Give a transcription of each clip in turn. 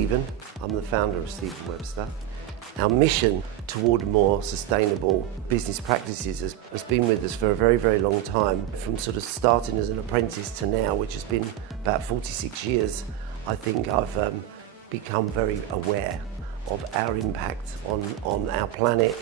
Stephen. I'm the founder of Stephen Webster. Our mission toward more sustainable business practices has been with us for a very, very long time. From sort of starting as an apprentice to now, which has been about 46 years, I think I've become very aware of our impact on our planet,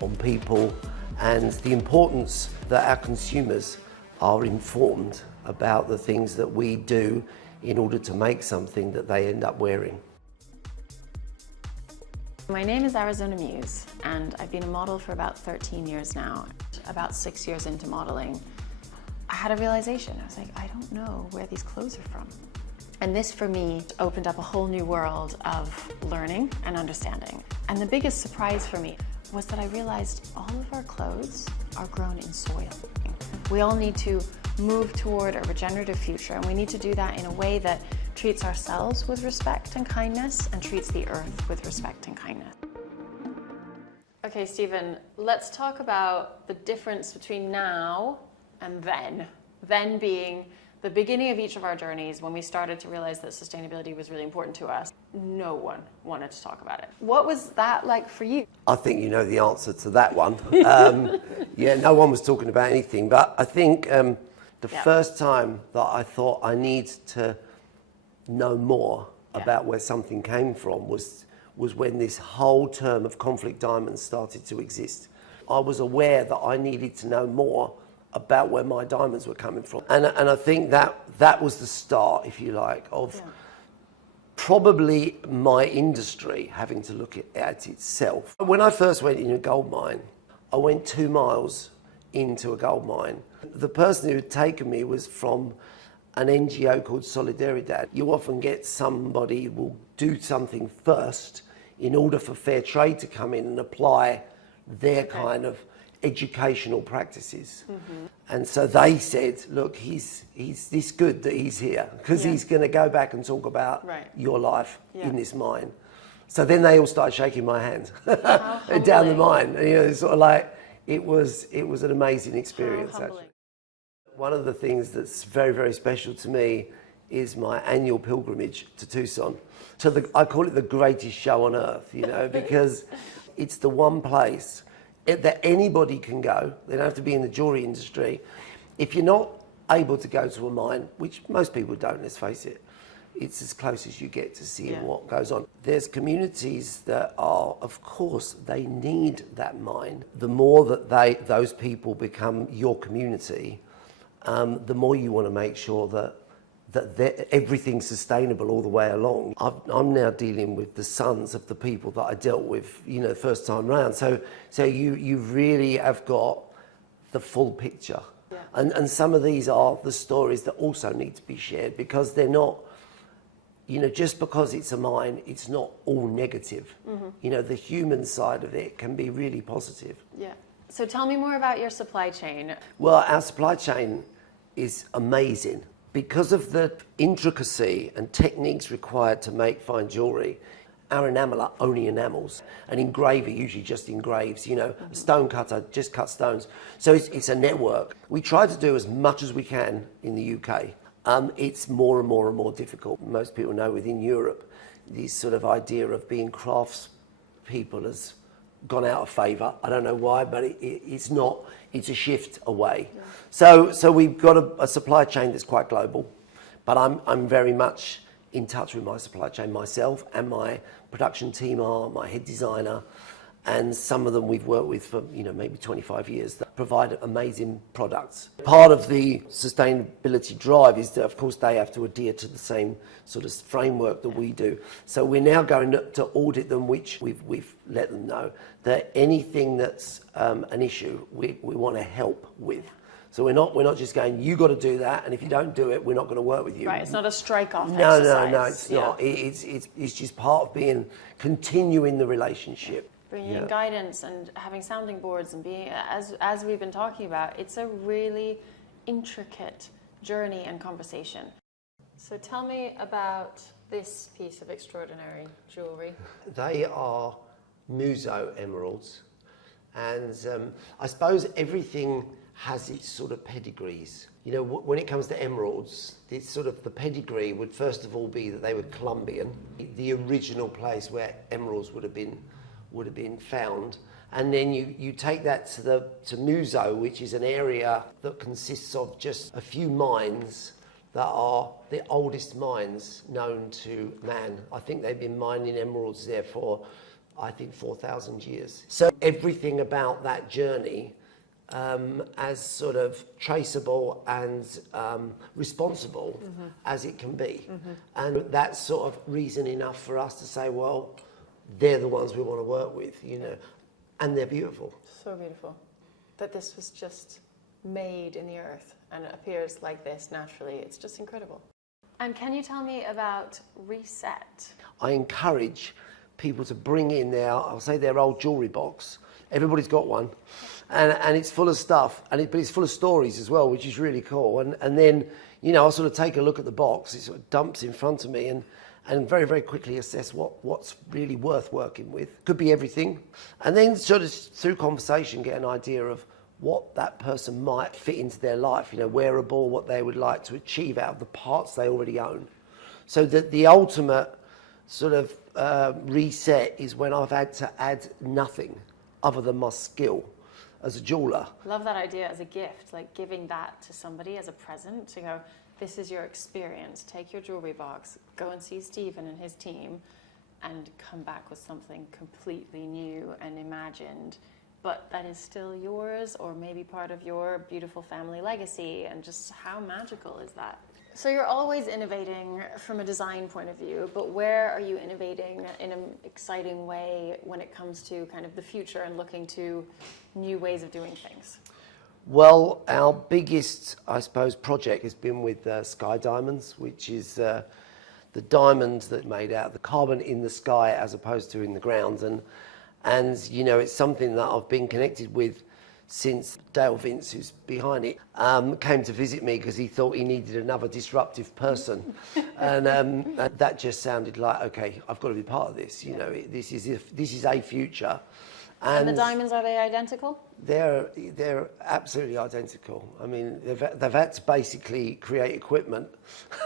on people, and the importance that our consumers are informed about the things that we do in order to make something that they end up wearing. My name is Arizona Muse, and I've been a model for about 13 years now. About 6 years into modeling, I had a realization. I was like, I don't know where these clothes are from. And this, for me, opened up a whole new world of learning and understanding. And the biggest surprise for me was that I realized all of our clothes are grown in soil. We all need to move toward a regenerative future, and we need to do that in a way that treats ourselves with respect and kindness and treats the earth with respect and kindness. Okay, Stephen, let's talk about the difference between now and then. Then being the beginning of each of our journeys, when we started to realize that sustainability was really important to us. No one wanted to talk about it. What was that like for you? I think you know the answer to that one. Yeah, no one was talking about anything, but I think the first time that I thought I need to know more about where something came from was when this whole term of conflict diamonds started to exist. I was aware that I needed to know more about where my diamonds were coming from. And I think that was the start, if you like, of probably my industry having to look at itself. When I first went in a gold mine, I went 2 miles into a gold mine. The person who had taken me was from an NGO called Solidaridad. You often get somebody who will do something first in order for fair trade to come in and apply their kind of educational practices. And so they said, look, he's this good that he's here because he's going to go back and talk about your life in this mine. So then they all started shaking my hand down the mine. And, you know, sort of like it was an amazing experience actually. One of the things that's very, very special to me is my annual pilgrimage to Tucson. I call it the greatest show on earth, you know, because it's the one place that anybody can go. They don't have to be in the jewelry industry. If you're not able to go to a mine, which most people don't, let's face it, it's as close as you get to seeing what goes on. There's communities that are, of course, they need that mine. The more that those people become your community, the more you want to make sure that everything's sustainable all the way along. I'm now dealing with the sons of the people that I dealt with, you know, the first time round. So you really have got the full picture. And some of these are the stories that also need to be shared because they're not, you know, just because it's a mine, it's not all negative. You know, the human side of it can be really positive. Yeah. So tell me more about your supply chain. Well, our supply chain is amazing. Because of the intricacy and techniques required to make fine jewellery, our enamel are only enamels. An engraver usually just engraves, you know, a stone cutter just cuts stones. So it's a network. We try to do as much as we can in the UK. It's more and more and more difficult. Most people know within Europe, this sort of idea of being craftspeople has gone out of favour. I don't know why, but it's not. It's a shift away. So we've got a supply chain that's quite global, but I'm very much in touch with my supply chain myself, and my production team are, my head designer, and some of them we've worked with for, you know, maybe 25 years that provide amazing products. Part of the sustainability drive is that, of course, they have to adhere to the same sort of framework that we do. So we're now going to audit them, which we've let them know that anything that's an issue, we want to help with. So we're not just going, you got to do that, and if you don't do it, we're not going to work with you. Right, it's not a strike-off exercise. No, it's not. It's just part of continuing the relationship. Bringing in guidance and having sounding boards and being, as we've been talking about, it's a really intricate journey and conversation. So tell me about this piece of extraordinary jewellery. They are Muse emeralds, and I suppose everything has its sort of pedigrees. You know, when it comes to emeralds, it's sort of the pedigree would first of all be that they were Colombian, the original place where emeralds would have been found. And then you take that to Muse, which is an area that consists of just a few mines that are the oldest mines known to man. I think they've been mining emeralds there for, I think, 4,000 years. So everything about that journey as sort of traceable and responsible as it can be. And that's sort of reason enough for us to say, well, they're the ones we want to work with, you know, and they're beautiful. So beautiful. That this was just made in the earth and it appears like this naturally. It's just incredible. And can you tell me about Reset? I encourage people to bring in their old jewellery box. Everybody's got one. And it's full of stuff, but it's full of stories as well, which is really cool. And then, you know, I'll sort of take a look at the box. It sort of dumps in front of me and very, very quickly assess what's really worth working with. Could be everything. And then sort of through conversation get an idea of what that person might fit into their life, you know, wearable, what they would like to achieve out of the parts they already own. So that the ultimate sort of reset is when I've had to add nothing other than my skill as a jeweller. Love that idea as a gift, like giving that to somebody as a present to go, this is your experience, take your jewelry box, go and see Stephen and his team and come back with something completely new and imagined, but that is still yours or maybe part of your beautiful family legacy. And just how magical is that? So you're always innovating from a design point of view, but where are you innovating in an exciting way when it comes to kind of the future and looking to new ways of doing things? Well, our biggest, I suppose, project has been with Sky Diamonds, which is the diamond that made out of the carbon in the sky as opposed to in the ground. And you know, it's something that I've been connected with since Dale Vince, who's behind it, came to visit me because he thought he needed another disruptive person. And that just sounded like, okay, I've got to be part of this. You know, this is a future. And the diamonds, are they identical? They're absolutely identical. I mean, they've had to basically create equipment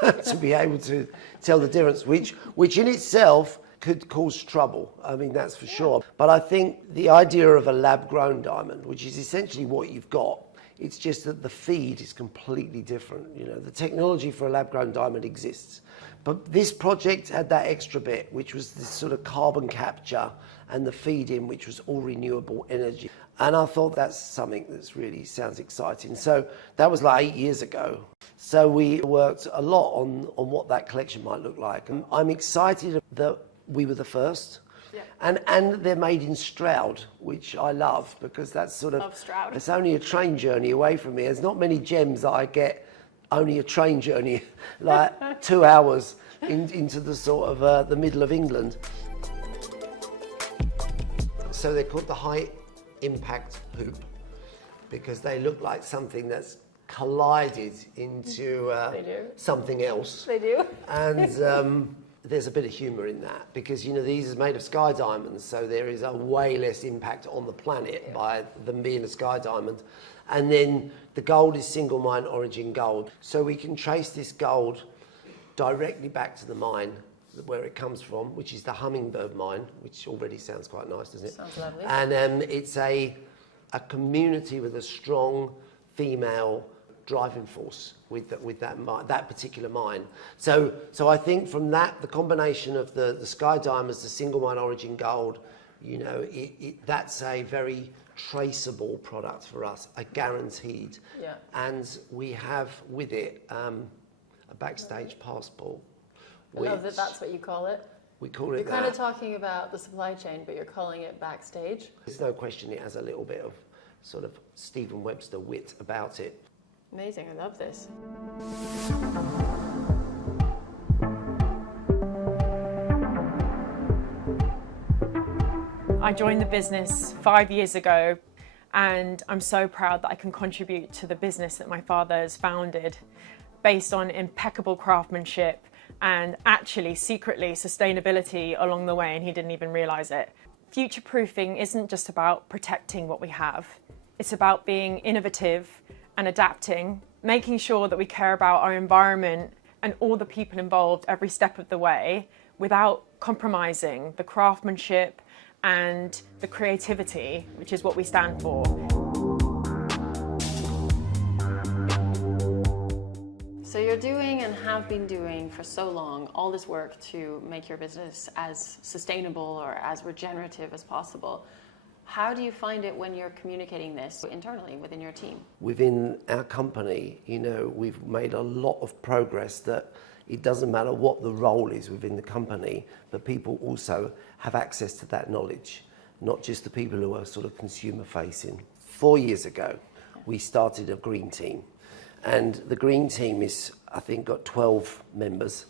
to be able to tell the difference, which in itself could cause trouble. I mean, that's for sure. But I think the idea of a lab-grown diamond, which is essentially what you've got, it's just that the feed is completely different. You know, the technology for a lab-grown diamond exists. But this project had that extra bit, which was this sort of carbon capture and the feed-in, which was all renewable energy. And I thought that's something that's really sounds exciting. So that was like 8 years ago. So we worked a lot on what that collection might look like. And I'm excited that we were the first. Yeah. And they're made in Stroud, which I love because that's sort of... Love Stroud. It's only a train journey away from me. There's not many gems that I get only a train journey, like 2 hours into the sort of the middle of England. So they're called the high impact hoop because they look like something that's collided into something else. They do. And there's a bit of humour in that because, you know, these are made of sky diamonds, so there is a way less impact on the planet by them being a sky diamond. And then the gold is single mine origin gold. So we can trace this gold directly back to the mine where it comes from, which is the Hummingbird mine, which already sounds quite nice, doesn't it? Sounds lovely. And it's a community with a strong female driving force with that particular mine. So I think from that, the combination of the Sky Diamonds, the single mine origin gold, you know, that's a very traceable product for us, a guaranteed. Yeah. And we have with it a backstage passport. I love that that's what you call it. We call it You're kind of talking about the supply chain, but you're calling it backstage. There's no question it has a little bit of sort of Stephen Webster wit about it. Amazing, I love this. I joined the business 5 years ago, and I'm so proud that I can contribute to the business that my father has founded based on impeccable craftsmanship and actually secretly sustainability along the way, and he didn't even realize it. Future-proofing isn't just about protecting what we have. It's about being innovative and adapting, making sure that we care about our environment and all the people involved every step of the way without compromising the craftsmanship and the creativity, which is what we stand for. So you're doing and have been doing for so long all this work to make your business as sustainable or as regenerative as possible. How do you find it when you're communicating this internally within your team? Within our company, you know, we've made a lot of progress that it doesn't matter what the role is within the company, but people also have access to that knowledge, not just the people who are sort of consumer facing. 4 years ago, we started a green team. And the green team is, I think, got 12 members.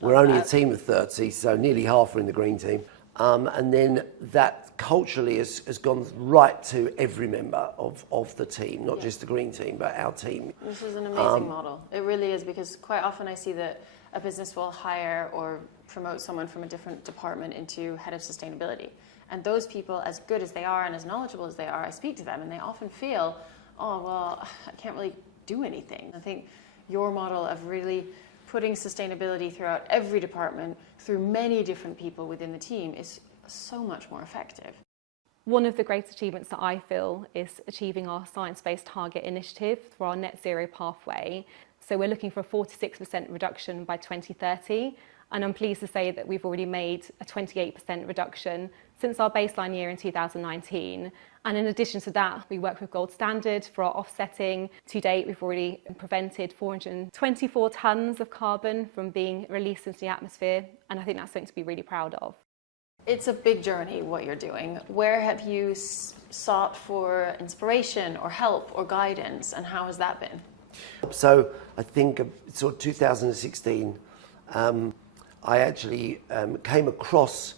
We're only a team of 30, so nearly half are in the green team. And then that culturally has gone right to every member of the team, not just the green team, but our team. This is an amazing model. It really is, because quite often I see that a business will hire or promote someone from a different department into head of sustainability. And those people, as good as they are and as knowledgeable as they are, I speak to them and they often feel, oh, well, I can't really do anything. I think your model of really putting sustainability throughout every department, through many different people within the team, is so much more effective. One of the greatest achievements that I feel is achieving our science-based target initiative through our net zero pathway. So we're looking for a 46% reduction by 2030, and I'm pleased to say that we've already made a 28% reduction since our baseline year in 2019. And in addition to that, we work with Gold Standard for our offsetting. To date, we've already prevented 424 tonnes of carbon from being released into the atmosphere, and I think that's something to be really proud of. It's a big journey, what you're doing. Where have you sought for inspiration or help or guidance, and how has that been? So I think sort of 2016, I actually came across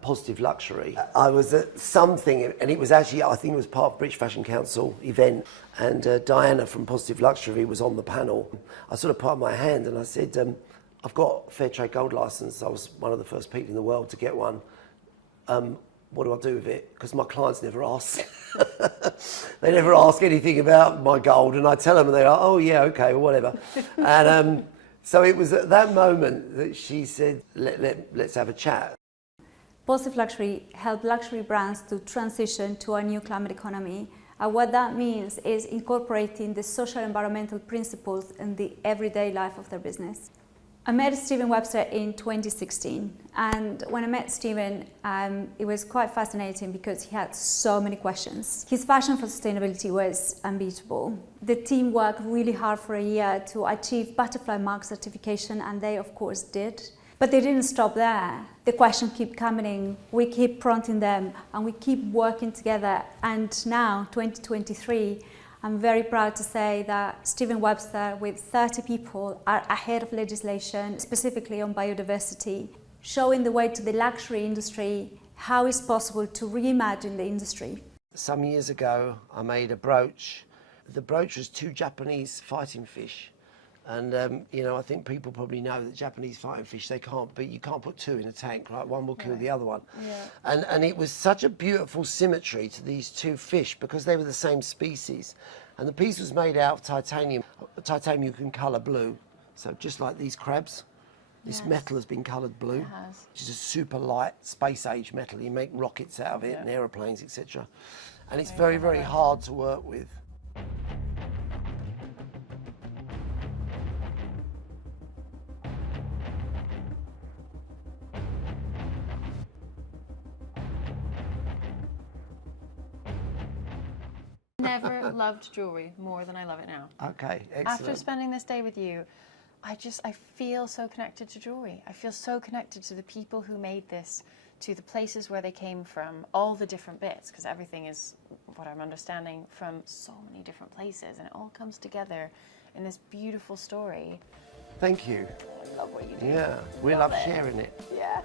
Positive Luxury. I was at something, and it was actually, I think it was part of British Fashion Council event, and Diana from Positive Luxury was on the panel. I sort of put up my hand and I said, I've got a Fair Trade Gold licence. I was one of the first people in the world to get one. What do I do with it? Because my clients never ask. They never ask anything about my gold, and I tell them and they're like, oh yeah, okay, well, whatever. And so it was at that moment that she said, let's have a chat. Positive Luxury help luxury brands to transition to a new climate economy. And what that means is incorporating the social and environmental principles in the everyday life of their business. I met Stephen Webster in 2016, and when I met Stephen, it was quite fascinating because he had so many questions. His passion for sustainability was unbeatable. The team worked really hard for a year to achieve Butterfly Mark certification, and they of course did. But they didn't stop there. The questions keep coming, we keep prompting them, and we keep working together. And now, 2023, I'm very proud to say that Stephen Webster, with 30 people, are ahead of legislation, specifically on biodiversity, showing the way to the luxury industry, how it's possible to reimagine the industry. Some years ago, I made a brooch. The brooch was 2 Japanese fighting fish. And, you know, I think people probably know that Japanese fighting fish, you can't put 2 in a tank, right? One will kill the other one. Yeah. And it was such a beautiful symmetry to these 2 fish because they were the same species. And the piece was made out of titanium. Titanium you can colour blue. So just like these crabs, this metal has been coloured blue, which is a super light space age metal. You make rockets out of it and aeroplanes, etc. And it's very, very hard to work with. Never loved jewelry more than I love it now. Okay, excellent. After spending this day with you, I feel so connected to jewelry. I feel so connected to the people who made this, to the places where they came from, all the different bits, because everything is, what I'm understanding, from so many different places, and it all comes together in this beautiful story. Thank you. I love what you do. Yeah, we love sharing it. Yeah.